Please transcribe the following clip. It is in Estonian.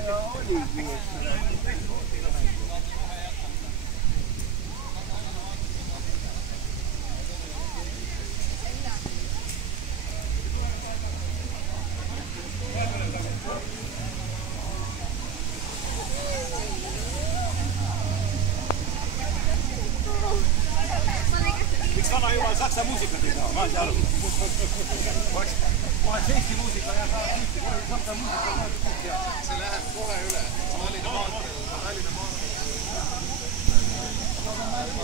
ja oligi, miks vana jumal saksa muusikat ei taha, ma ei saa aru. Ma oleks Eesti muusika ja saksa muusika.